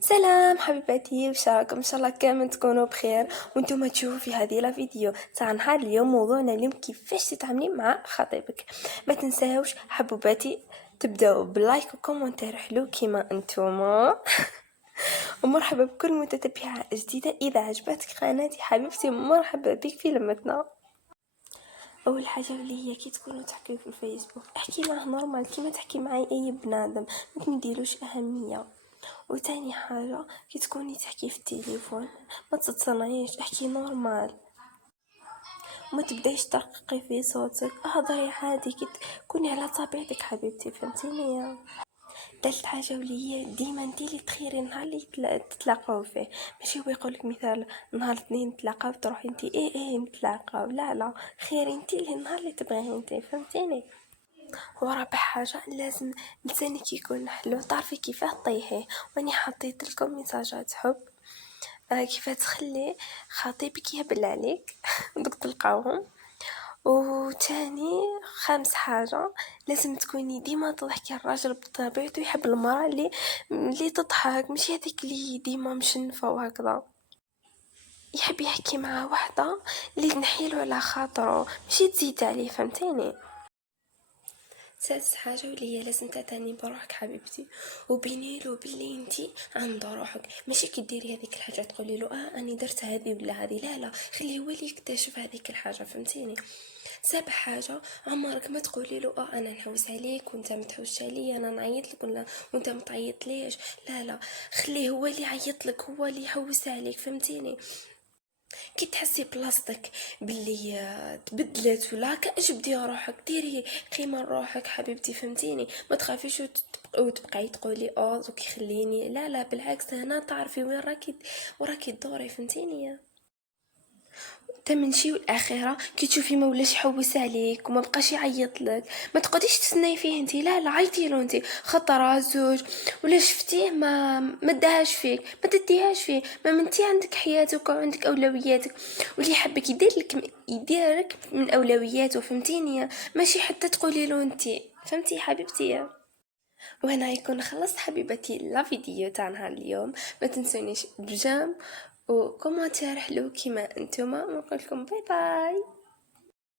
سلام حبيباتي، وش راكم؟ ان شاء الله كامل تكونوا بخير وانتم تشوفوا في هذه لا فيديو تاع نهار اليوم. موضوعنا اليوم كيفاش تتعاملين مع خطيبك. ما تنساوش حبوباتي تبداو باللايك وكومنتير حلو كيما انتوما. ومرحبا بكل متتبعة جديدة. اذا عجبتك قناتي حبيبتي مرحبا بك في لمتنا. اول حاجه اللي هي كي تكونوا تحكيو في الفيسبوك احكي معاه نورمال كيما تحكي معاي اي بنادم، ما تديروش اهميه. وتاني حاجه كي تكوني تحكي في التليفون ما تتصنعيش، احكي نورمال وما تبدايش ترققي في صوتك، اهضري عادي كي تكوني على طبيعتك حبيبتي، فهمتيني؟ تالت حاجه واللي هي ديما انتي اللي تخيري النهار اللي تتلاقاو فيه، ماشي هو يقولك مثال نهار الاثنين نتلاقاو تروحي انتي ايه نتلاقاو، لا خير انتي اللي النهار اللي تبغيه انتي، فهمتيني؟ ورابع حاجة لازم لسانك يكون حلو، تعرفي كيفاه طيحيه. واني حطيت لكم مساجات حب كيفاه تخلي خطيبك يهبل عليك دوك تلقاوهم. وتاني خامس حاجة لازم تكوني ديما تضحكي. الراجل بطبيعته يحب المرأة اللي تضحك، مش هذيك اللي ديما مشنفة وهكذا. يحب يحكي مع واحدة اللي تنحيله على خاطره، مش تزيد عليه، فهمتيني؟ سادس حاجة واللي هي لازم تعتني بروحك حبيبتي، وبينيلو باللي انتي عند روحك، ماشي كي ديري هذيك الحاجة تقولي له اني درت هذه ولا هذه، لا خليه هو اللي يكتشف هذيك الحاجة، فهمتيني؟ سابع حاجة عمرك ما تقولي له انا نحوس عليك وانت ما تحوسش عليا، انا نعيط لك ولا وانت ما تعيط ليش، لا خليه هو اللي يعيط لك، هو اللي يحوس عليك، فهمتيني؟ كي تحسي بلاصتك باللي تبدلت ولا كأجبدي روحك، ديري قيمة روحك حبيبتي، فهمتيني؟ ما تخافيش وتبقاي تقولي دوك يخليني، لا بالعكس، هنا تعرفي وين راكي تدوري، فهمتيني؟ تمنشي والاخيره كي تشوفي ما ولاش يحوس عليك وما بقاش يعيط لك، ما تقعديش تسناي فيه انتي، لا عيطي له انتي خطره زوج ولا شفتيه ما داهاش فيك، ما تديهاش فيه، ما انتي عندك حياتك وعندك اولوياتك، واللي يحبك يديرك من اولوياته، فهمتيني؟ ماشي حتى تقولي له انتي، فهمتي حبيبتي؟ وهنا يكون خلصت حبيبتي لا فيديو تاع نهار اليوم. ما تنسونيش بجام وكومنتير حلو كيما انتوما، ونقول لكم باي باي.